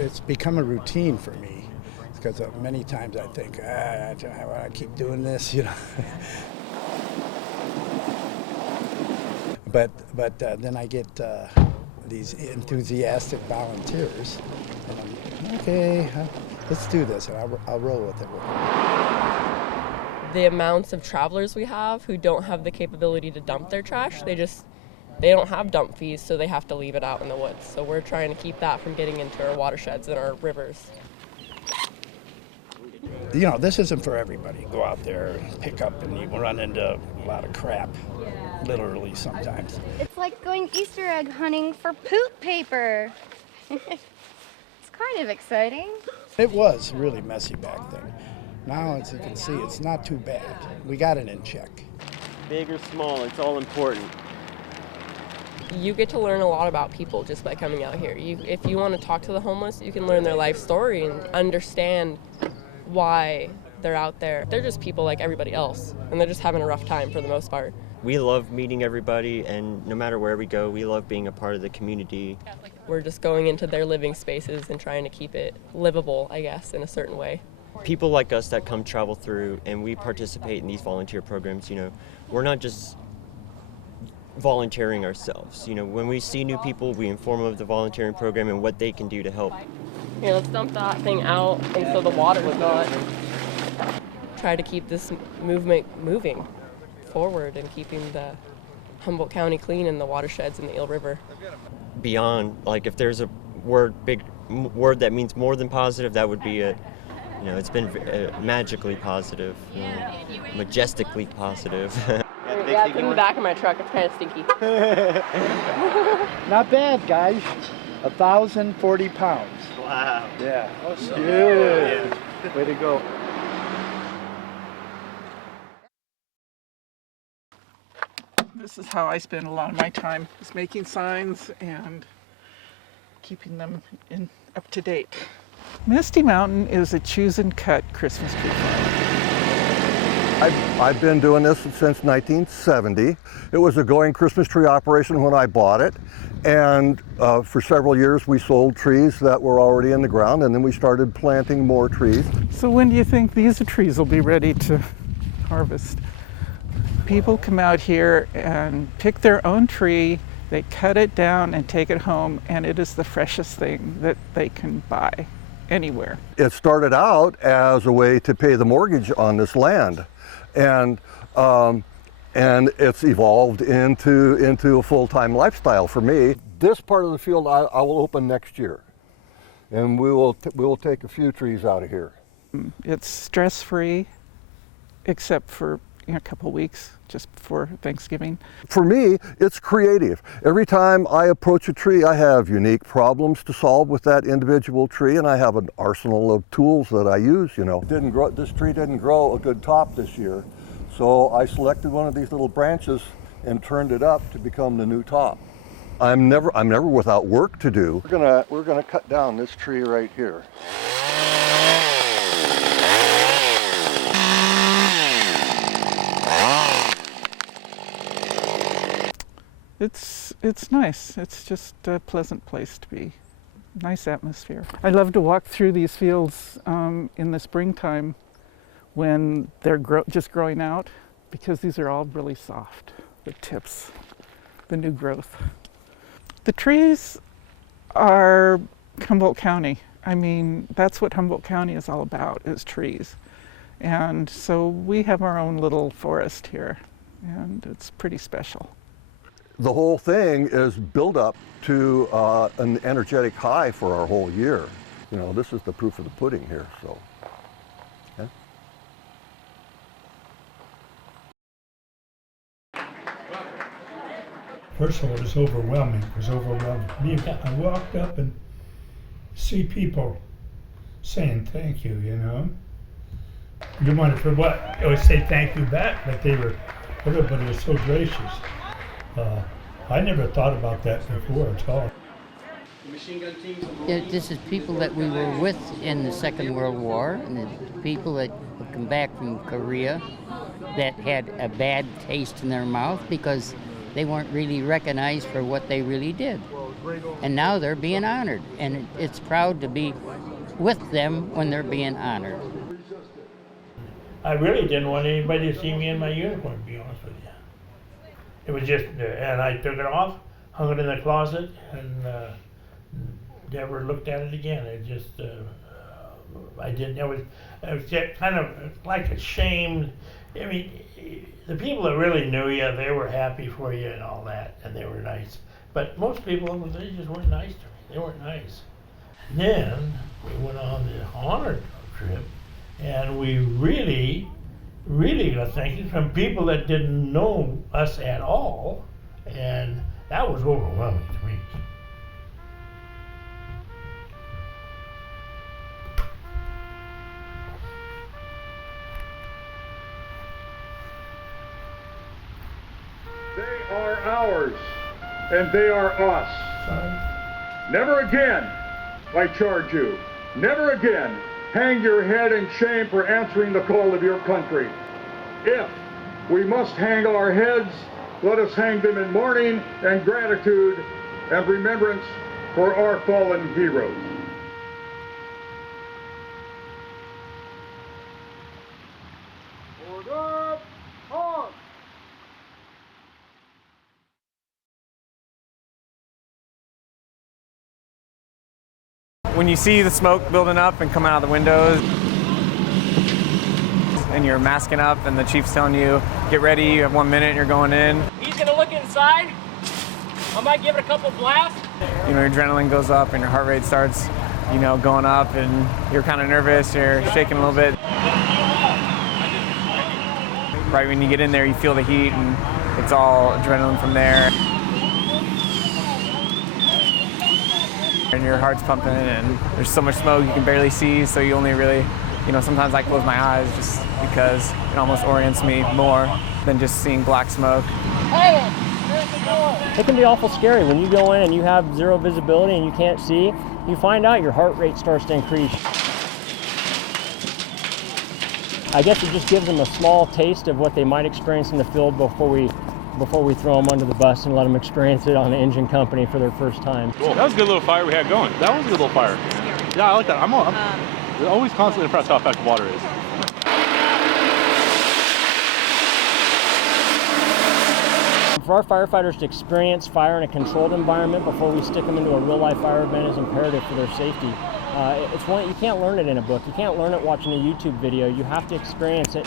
It's become a routine for me because many times I think, I want to keep doing this, you know. but then I get these enthusiastic volunteers, and I'm okay, let's do this, and I'll roll with it. The amounts of travelers we have who don't have the capability to dump their trash, they don't have dump fees, so they have to leave it out in the woods. So we're trying to keep that from getting into our watersheds and our rivers. You know, this isn't for everybody. Go out there and pick up, and you run into a lot of crap, literally sometimes. It's like going Easter egg hunting for poop paper. It's kind of exciting. It was really messy back then. Now, as you can see, it's not too bad. We got it in check. Big or small, it's all important. You get to learn a lot about people just by coming out here. If you want to talk to the homeless, you can learn their life story and understand why they're out there. They're just people like everybody else, and they're just having a rough time for the most part. We love meeting everybody, and no matter where we go, we love being a part of the community. We're just going into their living spaces and trying to keep it livable, I guess, in a certain way. People like us that come travel through and we participate in these volunteer programs, you know, we're not just volunteering ourselves. You know, when we see new people, we inform them of the volunteering program and what they can do to help. Here, let's dump that thing out, and so the water's not. Try to keep this movement moving forward and keeping the Humboldt County clean and the watersheds in the Eel River. Beyond, like if there's a big word that means more than positive, that would be it. You know, it's been magically positive, you know, majestically positive. Yeah, it's in the back of my truck. It's kind of stinky. Not bad, guys. 1,040 pounds. Wow. Yeah. Good. Way to go. This is how I spend a lot of my time, is making signs and keeping them up to date. Misty Mountain is a choose and cut Christmas tree farm. I've been doing this since 1970. It was a going Christmas tree operation when I bought it, and for several years we sold trees that were already in the ground, and then we started planting more trees. So when do you think these trees will be ready to harvest? People come out here and pick their own tree, they cut it down and take it home, and it is the freshest thing that they can buy anywhere. It started out as a way to pay the mortgage on this land, and it's evolved into a full-time lifestyle for me. This part of the field I will open next year, and we will take a few trees out of here. It's stress-free, except for a couple weeks just before Thanksgiving. For me, it's creative. Every time I approach a tree, I have unique problems to solve with that individual tree, and I have an arsenal of tools that I use, you know. This tree didn't grow a good top this year, so I selected one of these little branches and turned it up to become the new top. I'm never without work to do. We're gonna cut down this tree right here. It's nice. It's just a pleasant place to be. Nice atmosphere. I love to walk through these fields in the springtime when they're just growing out, because these are all really soft, the tips, the new growth. The trees are Humboldt County. I mean, that's what Humboldt County is all about, is trees. And so we have our own little forest here, and it's pretty special. The whole thing is built up to an energetic high for our whole year. You know, this is the proof of the pudding here, so. Okay. First of all, it was overwhelming. It was overwhelming. I walked up and see people saying thank you, you know. You wanted for what? I would say thank you back, but everybody was so gracious. I never thought about that before at all. This is people that we were with in the Second World War, and the people that have come back from Korea that had a bad taste in their mouth because they weren't really recognized for what they really did. And now they're being honored, and it's proud to be with them when they're being honored. I really didn't want anybody to see me in my uniform, to be honest with you. It was just, and I took it off, hung it in the closet, and never looked at it again. It just, I didn't, it was just kind of like ashamed. I mean, the people that really knew you, they were happy for you and all that, and they were nice. But most people, they just weren't nice to me. They weren't nice. Then we went on the honor trip, and we really got thanks from people that didn't know us at all, and that was overwhelming to me. They are ours, and they are us. Never again, I charge you, never again hang your head in shame for answering the call of your country. If we must hang our heads, let us hang them in mourning and gratitude and remembrance for our fallen heroes. When you see the smoke building up and coming out of the windows, and you're masking up and the chief's telling you, get ready, you have 1 minute and you're going in. He's gonna look inside. I might give it a couple blasts. You know, your adrenaline goes up and your heart rate starts, you know, going up, and you're kind of nervous, you're shaking a little bit. Right when you get in there, you feel the heat and it's all adrenaline from there. And your heart's pumping and there's so much smoke you can barely see, so you only really, you know, sometimes I close my eyes just because it almost orients me more than just seeing black smoke. It can be awful scary when you go in and you have zero visibility and you can't see. You find out your heart rate starts to increase. I guess it just gives them a small taste of what they might experience in the field before we throw them under the bus and let them experience it on the engine company for their first time. Cool. That was a good little fire we had going. That was a good little fire. Yeah, I like that. I'm always constantly impressed how effective water is. For our firefighters to experience fire in a controlled environment before we stick them into a real-life fire event is imperative for their safety. It's one you can't learn it in a book. You can't learn it watching a YouTube video. You have to experience it.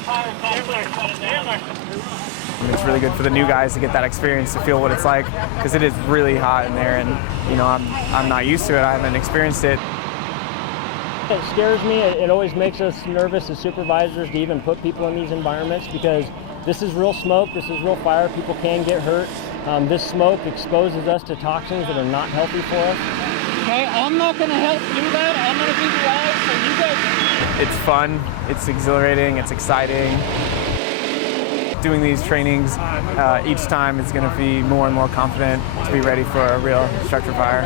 It's really good for the new guys to get that experience, to feel what it's like, because it is really hot in there, and you know, I'm not used to it. I haven't experienced it. It scares me. It always makes us nervous as supervisors to even put people in these environments, because this is real smoke, this is real fire. People can get hurt. This smoke exposes us to toxins that are not healthy for us. Okay, I'm not going to help do that. I'm going to be the eyes, so you guys. It's fun, it's exhilarating, it's exciting. Doing these trainings each time is going to be more and more confident to be ready for a real structure fire.